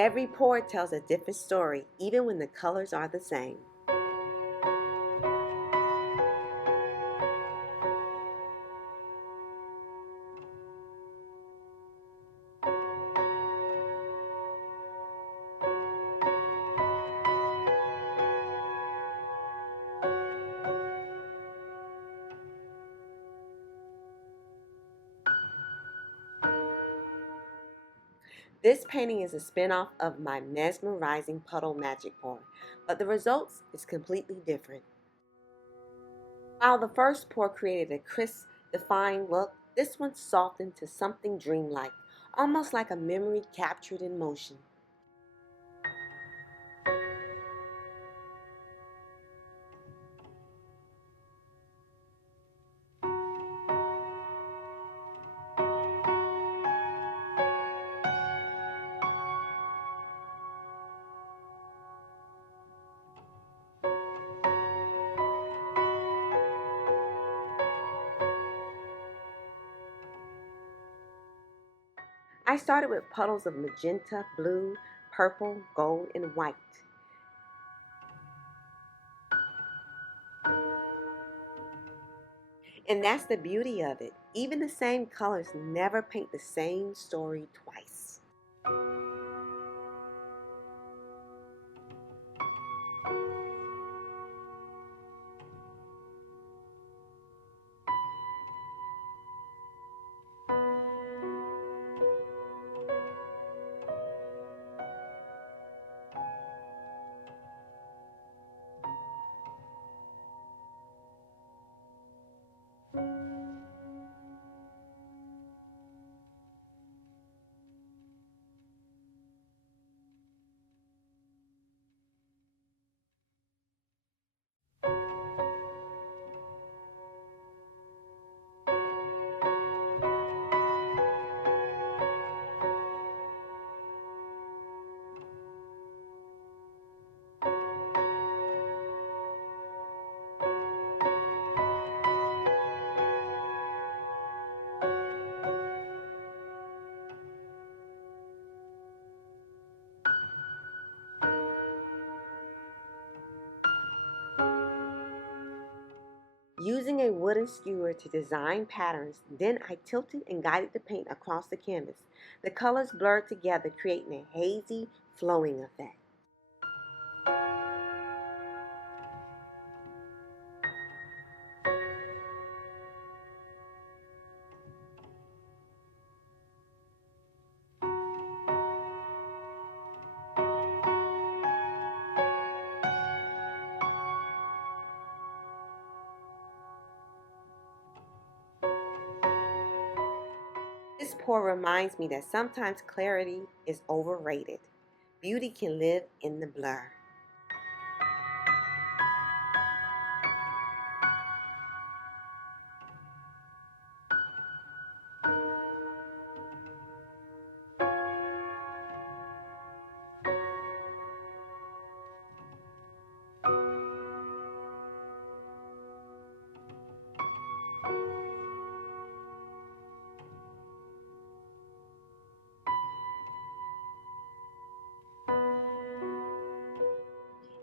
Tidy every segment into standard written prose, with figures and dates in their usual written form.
Every pour tells a different story, even when the colors are the same. This painting is a spin-off of my Mesmerizing Puddle Magic Pour, but the results is completely different. While the first pour created a crisp, defined look, this one softened to something dreamlike, almost like a memory captured in motion. I started with puddles of magenta, blue, purple, gold, and white. And that's the beauty of it. Even the same colors never paint the same story twice. Using a wooden skewer to design patterns, then I tilted and guided the paint across the canvas. The colors blurred together, creating a hazy, flowing effect. This pour reminds me that sometimes clarity is overrated. Beauty can live in the blur.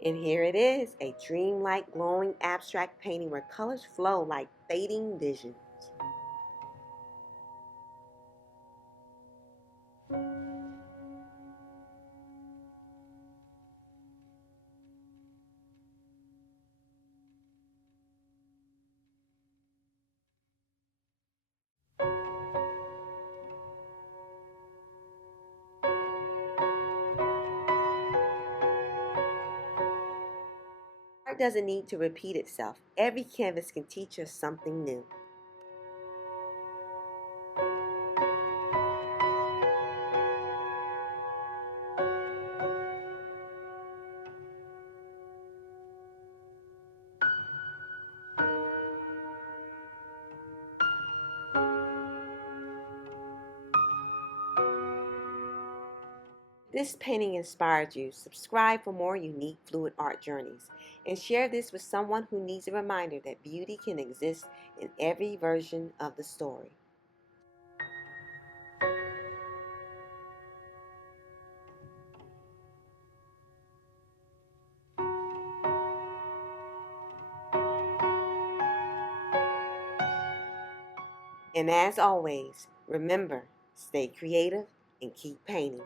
And here it is, a dreamlike glowing abstract painting where colors flow like fading visions. Art doesn't need to repeat itself. Every canvas can teach us something new. This painting inspired you. Subscribe for more unique fluid art journeys and share this with someone who needs a reminder that beauty can exist in every version of the story. And as always, remember, stay creative and keep painting.